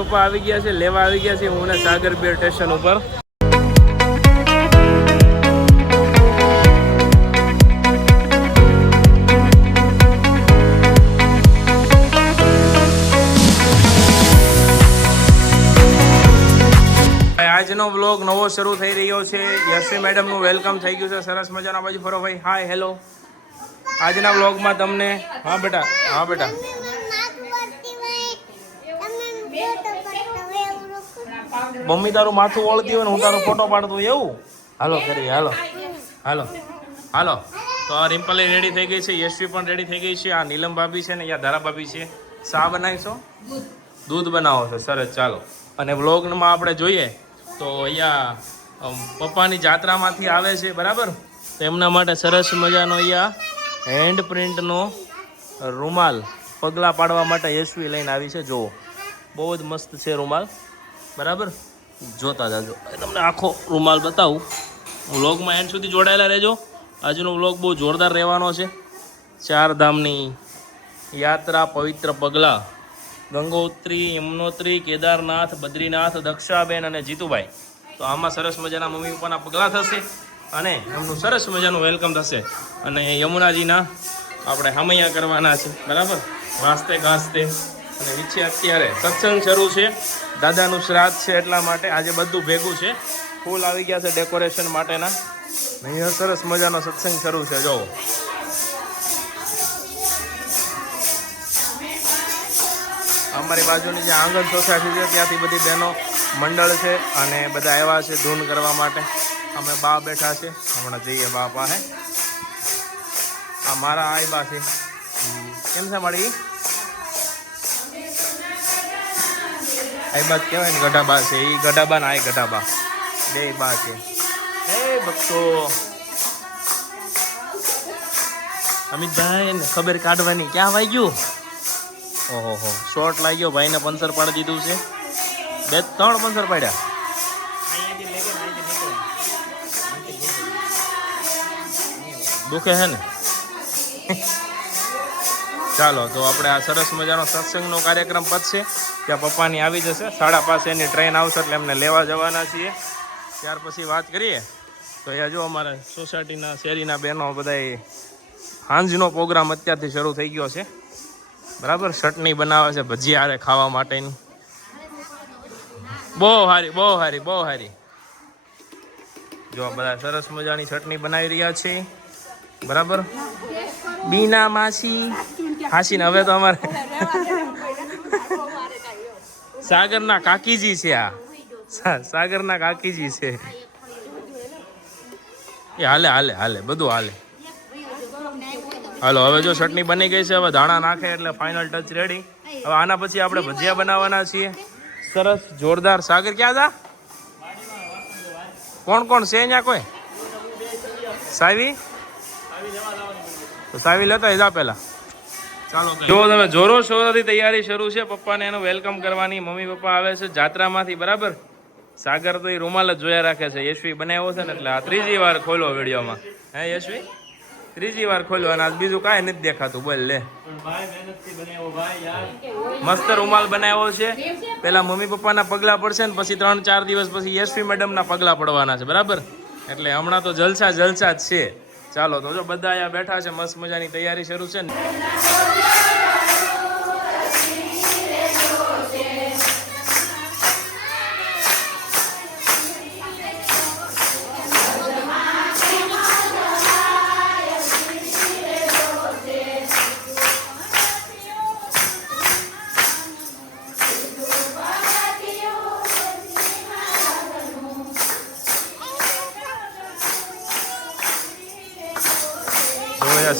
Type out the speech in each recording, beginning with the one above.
પપ્પા આવી ગયા છે, લેવા આવી ગયા છે, હું સાગર બેર સ્ટેશન ઉપર. આજનો બ્લોગ નવો શરૂ થઈ રહ્યો છે. યશ્વી મેડમનું વેલકમ થઈ ગયું છે. સરસ મજાના બાજુ ફરો ભાઈ. હાય હેલો આજના બ્લોગમાં તમને હા, બેટા. હા, બેટા. મમ્મી તારું માથું ઓળતી હોય ને હું તારો ફોટો પાડતો એવું? હાલો, કરીએ, હાલો. હાલો. હાલો. તો આ રિમ્પલ રેડી થઈ ગઈ છે, યશવી પણ રેડી થઈ ગઈ છે, આ નીલમ ભાભી છે ને યા ધારા ભાભી છે. શા બનાવીશો? દૂધ બનાવો છો, સરસ, ચાલો. અને વ્લોગમાં આપણે જોઈએ તો અહીંયા પપ્પાની જાત્રામાંથી આવે છે, બરાબર? તો એમના માટે સરસ મજાનો અહીંયા હેન્ડ પ્રિન્ટનો રૂમાલ પગલાં પાડવા માટે યશવી લઈને આવી છે, જુઓ. બહુ જ મસ્ત છે રૂમાલ. બરાબર? જોતા જાજો. તમને આખો રૂમાલ બતાવું. વ્લોગમાં એન્ડ સુધી જોડાયેલા રહેજો. આજનો વ્લોગ બહુ જોરદાર રહેવાનો છે. ચાર ધામની યાત્રા પવિત્ર પગલાં. ગંગોત્રી, યમનોત્રી, કેદારનાથ, બદ્રીનાથ, દક્ષાબેન અને જીતુભાઈ. તો આમાં સરસ મજાના મમ્મી પપ્પાના પગલાં થશે અને એમનું સરસ મજાનું વેલકમ થશે. અને યમુનાજીના આપણે હમૈયા કરવાના છે. બરાબર? વાસ્તે ગાસ્તે અને નીચે અત્યારે સત્સંગ શરૂ છે. દાદાનું શ્રાદ્ધ છે એટલા માટે આજે બધું ભેગું છે. ફૂલ આવી ગયા છે ડેકોરેશન માટેના. અહીંયા સરસ મજાનો સત્સંગ શરૂ છે, જોવો. અમારી બાજુની જે આંગણ સોસાયટી છે, ત્યાંથી બધી બહેનો મંડળ છે અને બધા આવ્યા છે ધૂન કરવા માટે. અમે બા બેઠા છે. હમણાં જઈએ બા પાસે. આ મારા આયબા છે. કેમ છે મારી? આઈ બાદ કહેવાય ને ગઢાબા છે. એ ગઢાબા ના આઈ ગઢાબા. બે બા છે. હે ભક્તો. અમિતભાઈ ને ખબર કાઢવાની ક્યાં વાગ્યું? ઓહો હો શોર્ટ લાગ્યો ભાઈને પંચર પાડી દીધું છે. બે ત્રણ પંચર પાડ્યા. દુખે હે ને? ચાલો તો આપણે આ સરસ મજાનો સત્સંગનો કાર્યક્રમ પતશે. ત્યાં પપ્પાની આવી જશે. સાડા પાસે એની ટ્રેન આવશે એટલે એમને લેવા જવાના છીએ. ત્યાર પછી વાત કરીએ. તો એ જો અમારે સોસાયટીના શેરીના બહેનો બધાય હાંજનો પ્રોગ્રામ અત્યારથી શરૂ થઈ ગયો છે. બરાબર? ચટણી બનાવે છે ભજીયા હારે ખાવા માટેની. બહુ સારી બહુ સારી બહુ સારી જો બધા સરસ મજાની ચટણી બનાવી રહ્યા છે. બરાબર? બીના માસી. હાસીને હવે તો અમારે સાગરના કાકીજી છે આ. સાગરના કાકીજી છે. એ હાલે હાલે હાલે, બધું હાલે. હાલો, હવે જો ચટણી બની ગઈ છે, હવે ધાણા નાખે એટલે ફાઇનલ ટચ રેડી હવે આના પછી આપણે ભજીયા બનાવવાના છીએ. સરસ, જોરદાર. સાગર, ક્યાં જા? કોણ કોણ છે અહીંયા કોઈ? સાવી? સાવી લેતા જા પેલા ચાલો જો તમે જોરો શોરોથી તૈયારી શરૂ છે. પપ્પાને એનું વેલકમ કરવાની મમ્મી પપ્પા આવે છે જાત્રામાંથી બરાબર? સાગર તો એ રૂમાલ જ જોયા રાખે છે. યશવી બનાવ્યો છે ને એટલે આ ત્રીજી વાર ખોલો વિડીયોમાં. હે યશવી? ત્રીજી વાર ખોલ્યો અને આજ બીજું કાંઈ નથી દેખાતું. બોલ લે. મસ્ત રૂમાલ બનાવ્યો છે. પેલા મમ્મી પપ્પાના પગલા પડશે ને પછી ત્રણ ચાર દિવસ પછી યશવી મેડમના પગલા પડવાના છે બરાબર? એટલે હમણાં તો જલસા જલસા જ છે. ચાલો તો જો બધા અહીંયા બેઠા છે મસ્ત મજાની તૈયારી શરૂ છે ને.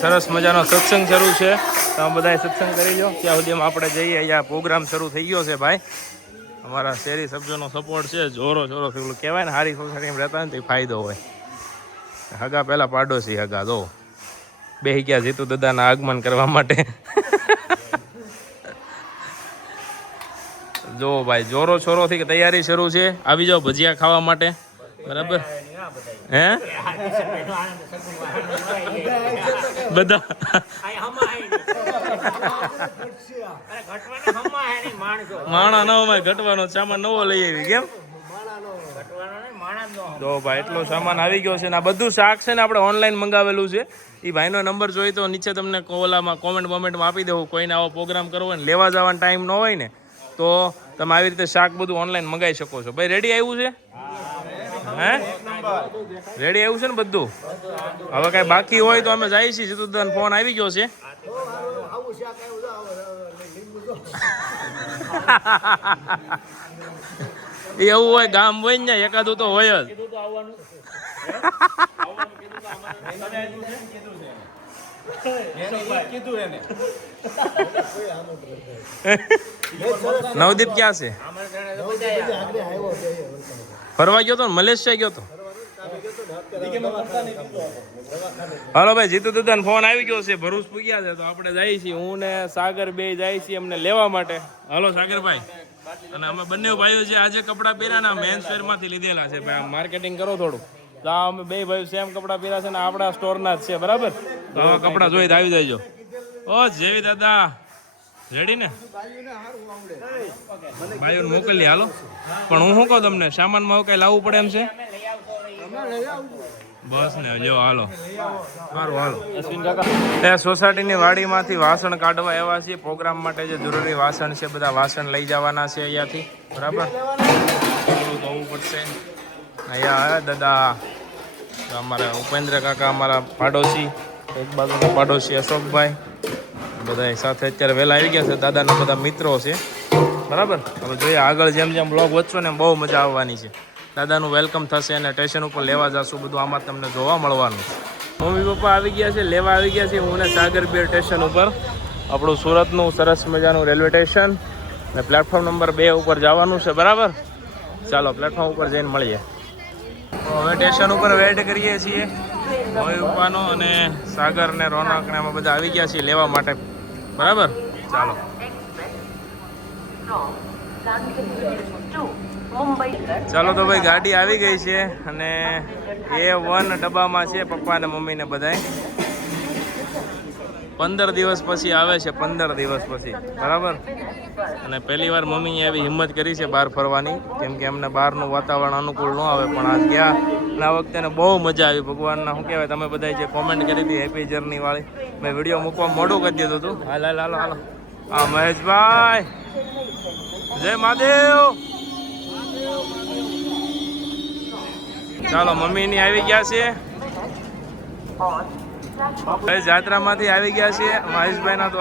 સરસ મજાનો સત્સંગ શરૂ છે. તમે બધાએ સત્સંગ કરી લો ત્યાં સુધીમાં આપણે જઈએ. અહીંયા પ્રોગ્રામ શરૂ થઈ ગયો છે, ભાઈ. અમારા શેરી સભ્યોનો સપોર્ટ છે. જોરો જોરો પેલું કહેવાય ને, હારી સોસાયટીમાં રહેતા ને તો ફાયદો હોય. હગા પહેલાં પાડોશી હગા દો બેહી ગયા જીતુ દાદાના આગમન કરવા માટે. જો ભાઈ, જોરો છોરોથી તૈયારી શરૂ છે. આવી જાઓ ભજીયા ખાવા માટે. બરાબર? હે? બધા. માણા નવો માં ઘટવાનો સામાન નવો લઈ આવી કેમ? જો ભાઈ એટલો સામાન આવી ગયો છે ને આ બધું શાક છે ને આપણે ઓનલાઈન મંગાવેલું છે. એ ભાઈનો નંબર જોઈએ તો નીચે તમને કોલામાં કોમેન્ટ બોમેન્ટમાં આપી દેવું કોઈને આવો પ્રોગ્રામ કરવો હોય ને લેવા જવાનો ટાઈમ ન હોય ને તો તમે આવી રીતે શાક બધું ઓનલાઈન મંગાવી શકો છો. ભાઈ રેડી આવ્યું છે? હે? રેડી આવ્યું છે ને બધું? હવે કાંઈ બાકી હોય તો અમે જઈએ છીએ. જીતુદાન ફોન આવી ગયો છે. એવું હોય, ગામ હોય ને એકાદું તો હોય જ. નવદીપ ક્યાં છે? ફરવા ગયો તો ને? મલેશિયા ગયો તો? હાલો ભાઈ, જીતુ દાદા ફોન આવી ગયો છે. ભરૂચ પૂગ્યા છે. તો આપણે જઈએ છીએ. હું ને સાગર બે જાય છીએ અમને લેવા માટે. હલો સાગરભાઈ. અને અમે બંને ભાઈઓ છે આજે કપડાં પહેર્યા ને મેન્સ વેરમાંથી લીધેલા છે. ભાઈ માર્કેટિંગ કરો થોડું. તો અમે બે ભાઈઓ સેમ કપડાં પહેર્યા છે ને આપણા સ્ટોરના જ છે. બરાબર? કપડાં જોઈ તો આવી જજો. ઓ, જેવી દાદા. રેડી ને ભાઈઓને મોકલી હાલો. પણ હું શું કહું તમને સામાનમાં હવે કઈ લાવવું પડે એમ છે? બસ ને જો હાલો. સારું હાલો. એ સોસાયટીની વાડીમાંથી વાસણ કાઢવા એવા છે પ્રોગ્રામ માટે જે જરૂરી વાસણ છે બધા વાસણ લઈ જવાના છે અહીંયાથી. બરાબર? ધોવું પડશે. અહીંયા દાદા અમારા ઉપેન્દ્ર કાકા અમારા પાડોશી એક બાજુના પાડોશી અશોકભાઈ. બધા સાથે અત્યારે વહેલા આવી ગયા છે. દાદાના બધા મિત્રો છે. બરાબર? હવે જોઈએ આગળ જેમ જેમ બ્લોગ વધશો ને બહુ મજા આવવાની છે. દાદાનું વેલકમ થશે અને સ્ટેશન ઉપર લેવા જશું. બધું આમાં તમને જોવા મળવાનું. મમ્મી પપ્પા આવી ગયા છે, લેવા આવી ગયા છે. હું ને સાગર બેર સ્ટેશન ઉપર. આપણું સુરતનું સરસ મજાનું રેલવે સ્ટેશન અને પ્લેટફોર્મ નંબર બે ઉપર જવાનું છે. બરાબર? ચાલો પ્લેટફોર્મ ઉપર જઈને મળીએ. હવે સ્ટેશન ઉપર વેઇટ કરીએ છીએ. મમ્મી પપ્પાનો અને સાગર ને રોનક ને અમે બધા આવી ગયા છીએ લેવા માટે. બરાબર? ચાલો. ચાલો તો ભાઈ ગાડી આવી ગઈ છે અને એ વન ડબ્બામાં છે પપ્પા ને મમ્મી ને બધાય. પંદર દિવસ પછી આવે છે, પંદર દિવસ પછી. બરાબર? અને પહેલી વાર મમ્મીએ એવી હિંમત કરી છે બહાર ફરવાની. કેમ કે એમને બહારનું વાતાવરણ અનુકૂળ ન આવે, પણ આજ ગયા. અને આ વખતે બહુ મજા આવી. ભગવાનના, શું કહેવાય, તમે બધા જે કોમેન્ટ કરી હતી હેપી જર્ની વાળી. મેં વીડિયો મૂકવા મોડું કરી દીધું હતું. હાલ હાલ, હાલો હાલો. હા મહેશભાઈ. જય મહાદેવ. ચાલો મમ્મીની આવી ગયા છે. જાત્રામાંથી આવી ગયા છે મહેશભાઈના તો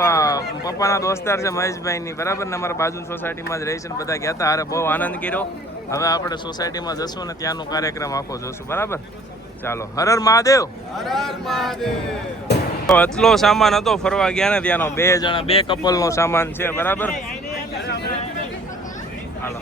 પપ્પાના દોસ્તાર છે મહેશભાઈની. બરાબર ને અમારા બાજુ સોસાયટીમાં જ રહી છે બધા ગયા હતા. અરે બહુ આનંદ કર્યો. હવે આપણે સોસાયટીમાં જશું ને ત્યાંનો કાર્યક્રમ આખો જોશું. બરાબર? ચાલો. હર હર મહાદેવ. તો એટલો સામાન હતો ફરવા ગયા ને ત્યાંનો. બે જણા, બે કપલનો સામાન છે. બરાબર? હાલો.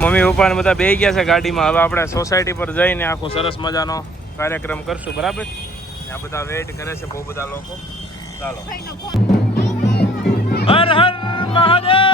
મમ્મી પપ્પા બધા બે ગયા છે ગાડીમાં. હવે આપણે સોસાયટી પર જઈને આખો સરસ મજાનો કાર્યક્રમ કરશું, બરાબર? આ બધા વેઇટ કરે છે બહુ બધા લોકો. ચાલો. હર હર મહાદેવ!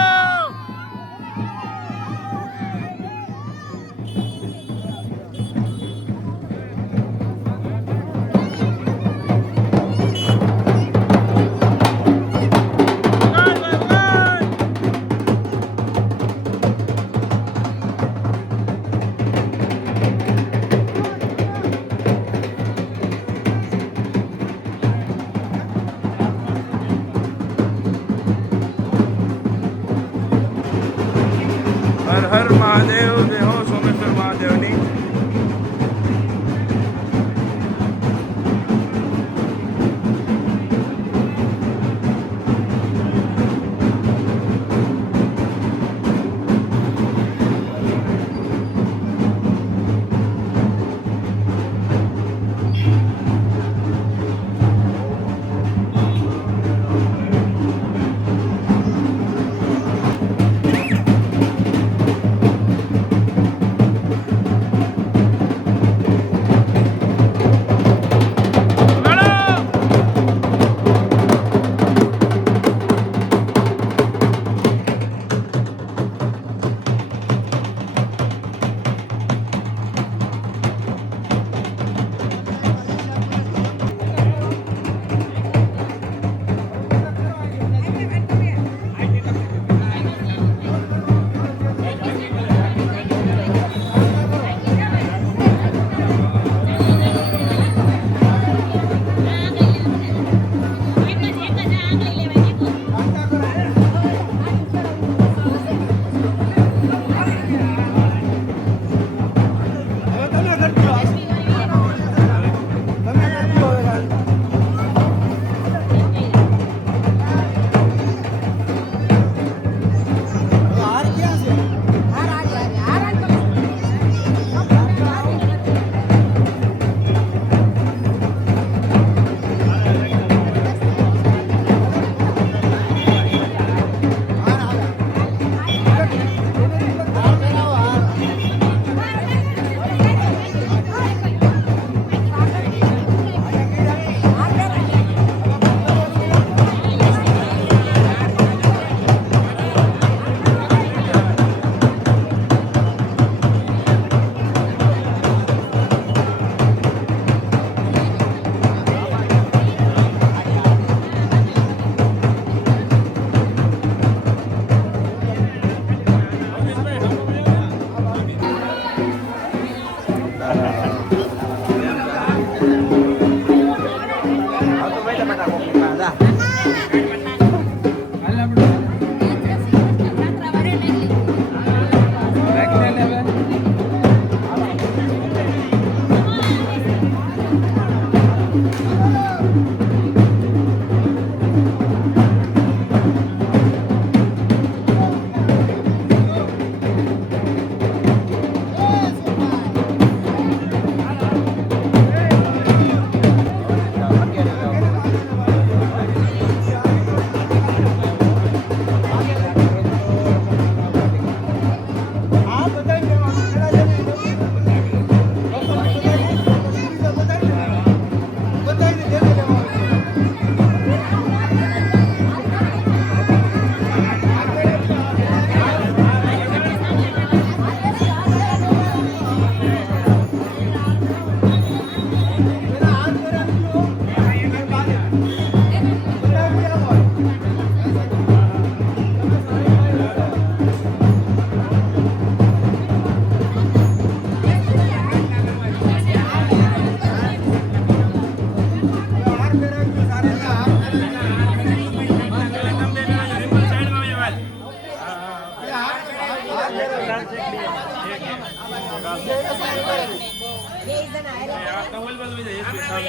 ટોવેલ બાજુ વહી જાય, હમણાં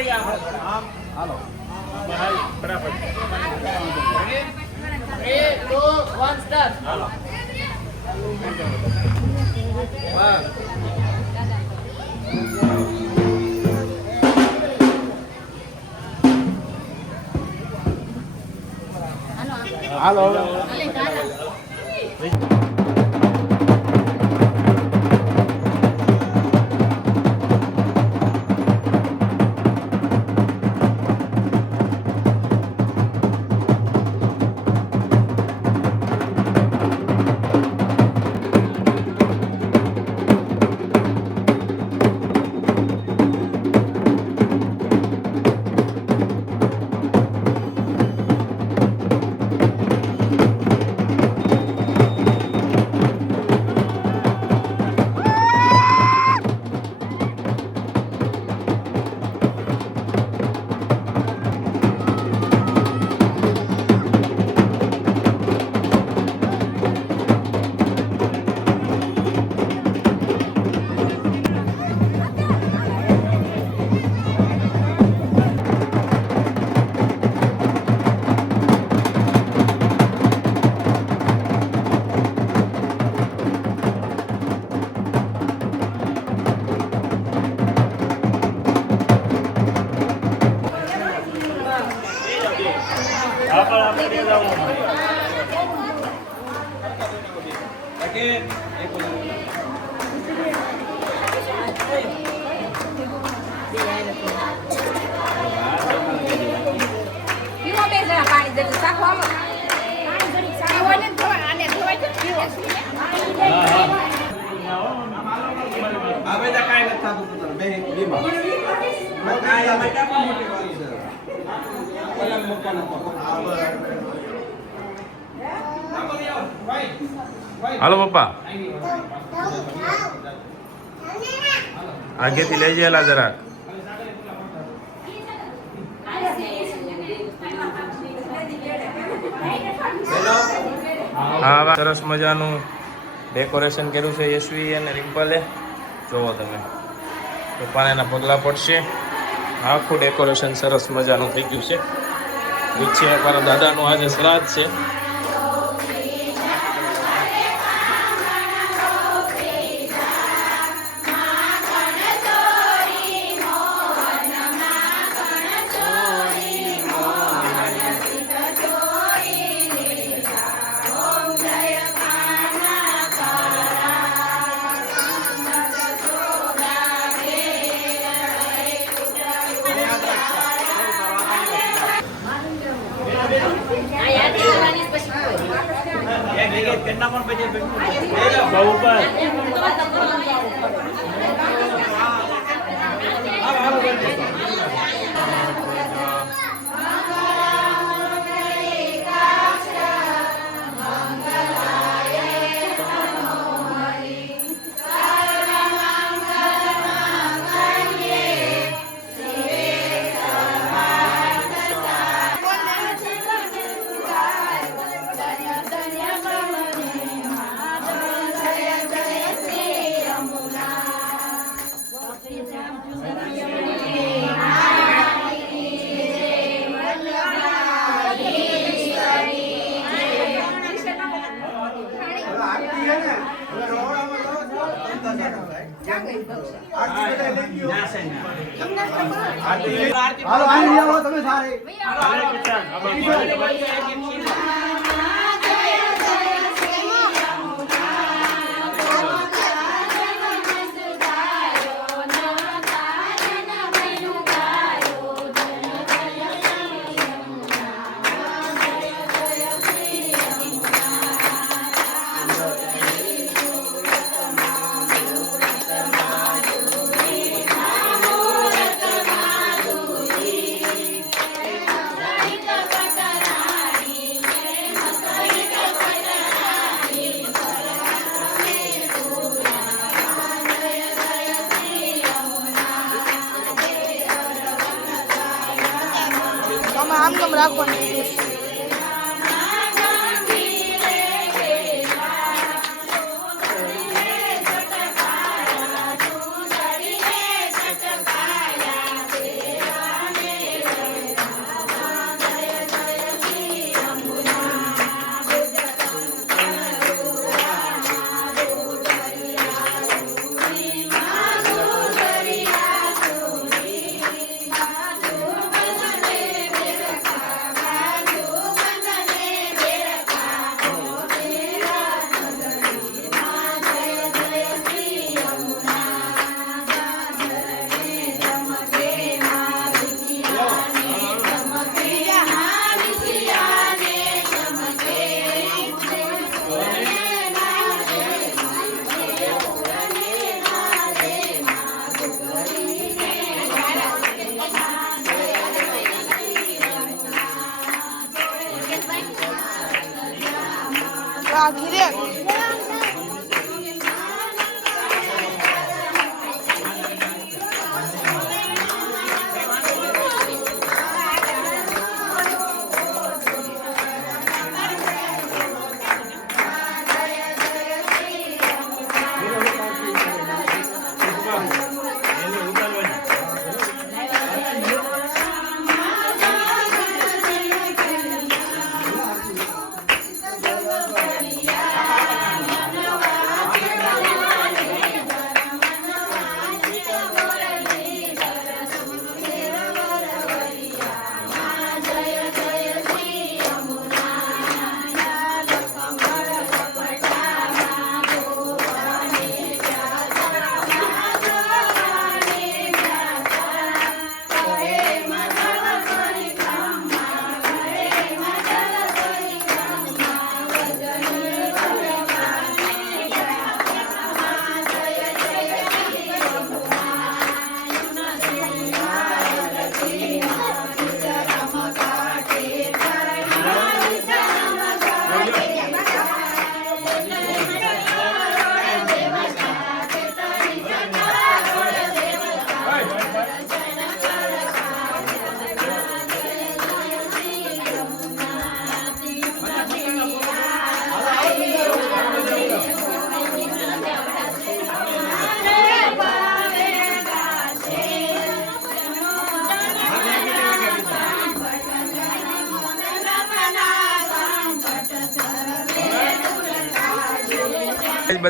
યશવી, વહી આવો હાલો, પપ્પા. આગેથી લઈ જયેલા જરાક. હા સરસ મજાનું ડેકોરેશન કર્યું છે યશવી અને રિમ્પલે. જોવો તમે. પપ્પાને એના પગલાં પડશે. આખું ડેકોરેશન સરસ મજાનું થઈ ગયું છે. નીચે અમારા દાદાનું આજે શ્રાદ્ધ છે. એક જગ્યાએ આ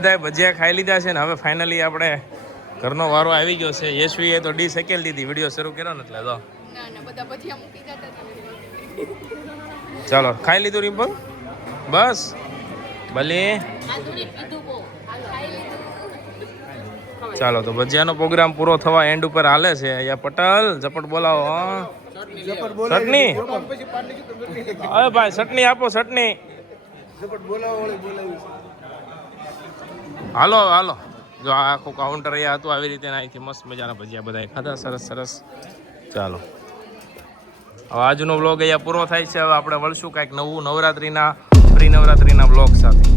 બધાએ ભજીયા ખાઈ લીધા છે ને હવે ફાઇનલી આપણે ઘરનો વારો આવી ગયો છે. યશવીએ તો ડી શેકેલ દીધી. વીડિયો શરૂ કર્યો ને એટલે તો. ના ના બધા ભજીયા મૂકી જતા ચાલો ખાઈ લીધું રિમ્પલ? બસ. ભલે ચાલો તો ભજીયાનો પ્રોગ્રામ પૂરો થવા એન્ડ ઉપર હાલે છે. અહીંયા પટેલ ઝપટ બોલાવો. ચટણી? અરે ભાઈ ચટણી આપો ચટણી. હાલો હાલો. જો આ આખું કાઉન્ટર અહીંયા હતું, આવી રીતે અહીંથી મસ્ત મજાના ભજીયા બધા ખાધા, સરસ સરસ. ચાલો. હવે આજનો વ્લોગ અહીંયા પૂરો થાય છે. હવે આપણે વળશું કાંઈક નવું નવરાત્રિના પ્રી નવરાત્રિના બ્લોગ સાથે.